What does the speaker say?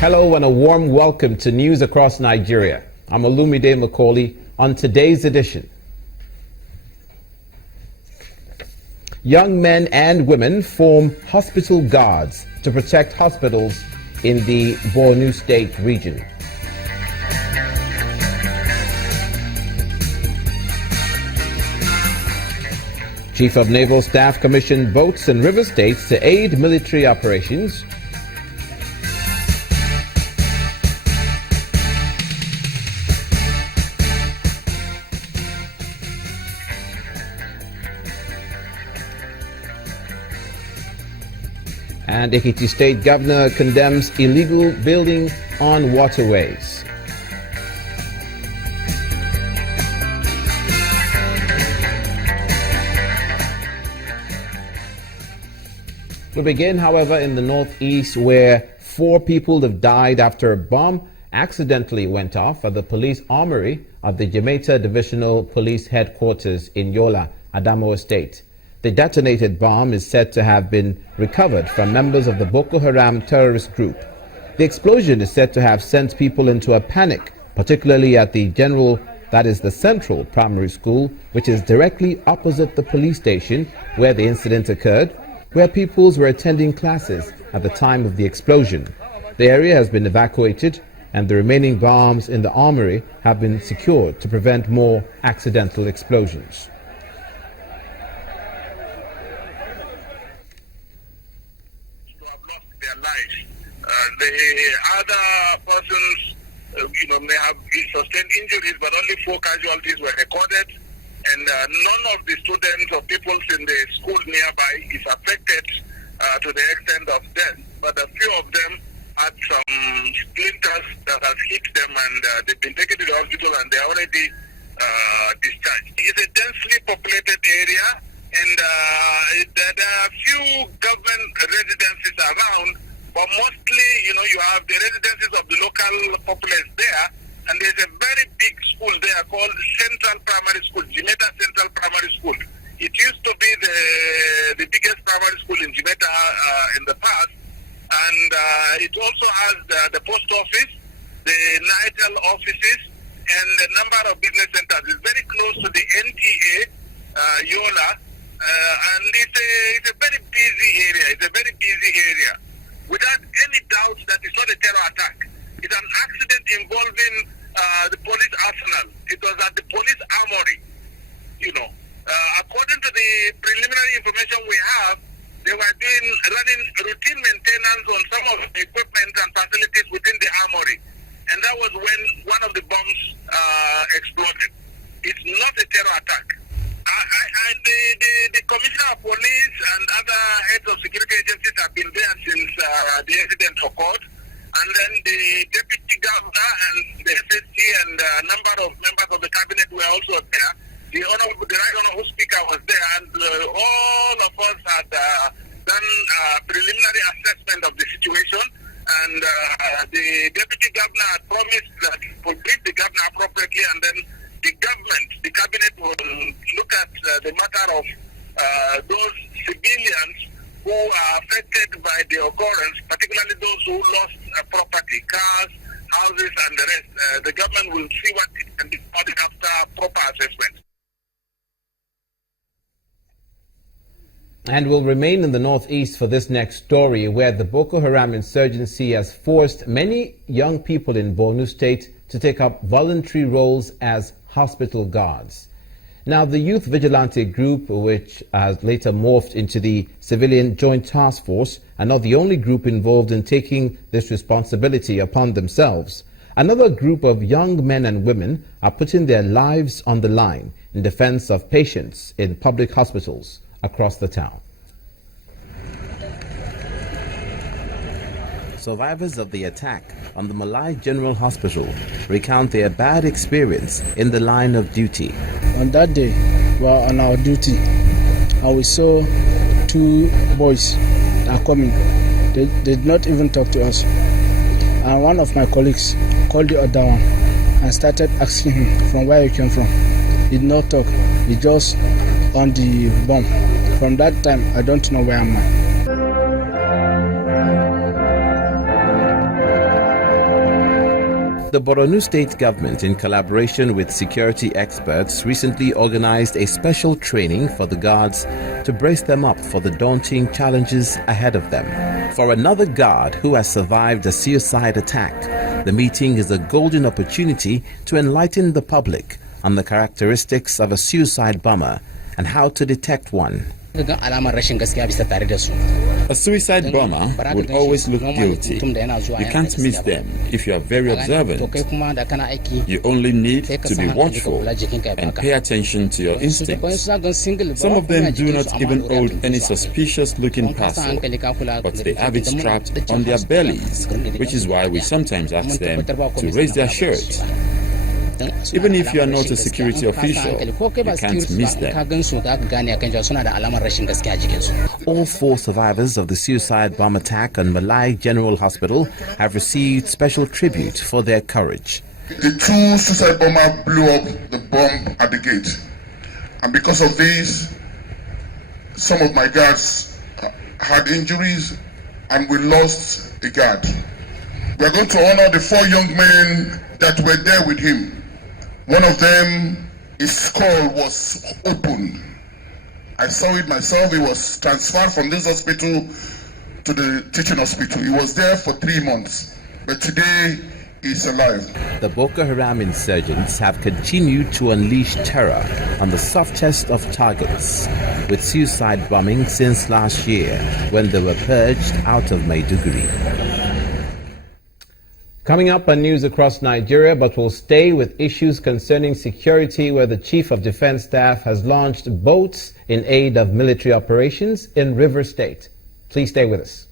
Hello and a warm welcome to News Across Nigeria. I'm Olumide Macaulay on today's edition. Young men and women form hospital guards to protect hospitals in the Borno State region. Chief of Naval Staff commissioned boats in river states to aid military operations. And Ekiti State Governor condemns illegal building on waterways. We begin, however, in the northeast, where 4 people have died after a bomb accidentally went off at the police armory of the Jimeta Divisional Police Headquarters in Yola, Adamawa State. The detonated bomb is said to have been recovered from members of the Boko Haram terrorist group. The explosion is said to have sent people into a panic, particularly at the Central Primary School, which is directly opposite the police station where the incident occurred, where pupils were attending classes at the time of the explosion. The area has been evacuated and the remaining bombs in the armory have been secured to prevent more accidental explosions. To have lost their lives. The other persons, may have sustained injuries, but only 4 casualties were recorded. And none of the students or pupils in the school nearby is affected to the extent of death. But a few of them had some splinters that have hit them, and they've been taken to the hospital and they're already discharged. It's a densely populated area, and there are a few government residences around, but mostly, you have the residences of the local populace there. And there's a very big school there called Central Primary School, Jimeta Central Primary School. It used to be the biggest primary school in Jimeta in the past. And it also has the post office, the NITEL offices, and a number of business centers. It's very close to the NTA, Yola. And it's a very busy area. It's a very busy area. Without any doubt that it's not a terror attack. It's an accident involving the police arsenal. It was at the police armory. According to the preliminary information we have, they were running routine maintenance on some of the equipment and facilities within the armory. And that was when one of the bombs exploded. It's not a terror attack. The Commissioner of Police and other heads of security agencies have been there since the incident occurred. And then the Deputy Governor and the SSG and a number of members of the cabinet were also there. The Right Honorable Speaker was there, and all of us had done a preliminary assessment of the situation. And the Deputy Governor had promised that he would brief the Governor appropriately, and then the cabinet will look at the matter of those civilians who are affected by the occurrence, particularly those who lost property, cars, houses, and the rest. The government will see what it can do after proper assessment. And we'll remain in the northeast for this next story, where the Boko Haram insurgency has forced many young people in Borno State to take up voluntary roles as hospital guards. Now, the youth vigilante group, which has later morphed into the Civilian Joint Task Force, are not the only group involved in taking this responsibility upon themselves. Another group of young men and women are putting their lives on the line in defense of patients in public hospitals across the town. Survivors of the attack on the Malai General Hospital recount their bad experience in the line of duty. On that day, we were on our duty, and we saw 2 boys are coming. They did not even talk to us. And one of my colleagues called the other one and started asking him from where he came from. He did not talk. He just on the bomb. From that time, I don't know where I am. The Borno state government, in collaboration with security experts, recently organized a special training for the guards to brace them up for the daunting challenges ahead of them. For another guard who has survived a suicide attack, the meeting is a golden opportunity to enlighten the public on the characteristics of a suicide bomber and how to detect one. A suicide bomber would always look guilty. You can't miss them if you are very observant. You only need to be watchful and pay attention to your instincts. Some of them do not even hold any suspicious-looking parcel, but they have it strapped on their bellies, which is why we sometimes ask them to raise their shirt. Even if you are not a security official, you can't miss them. All 4 survivors of the suicide bomb attack on Malai General Hospital have received special tribute for their courage. The 2 suicide bombers blew up the bomb at the gate. And because of this, some of my guards had injuries and we lost a guard. We are going to honor the 4 young men that were there with him. One of them, his skull was open. I saw it myself. He was transferred from this hospital to the teaching hospital. He was there for 3 months, but today he's alive. The Boko Haram insurgents have continued to unleash terror on the softest of targets, with suicide bombing since last year when they were purged out of Maiduguri. Coming up on news across Nigeria, but we'll stay with issues concerning security, where the Chief of Defense Staff has launched boats in aid of military operations in River State. Please stay with us.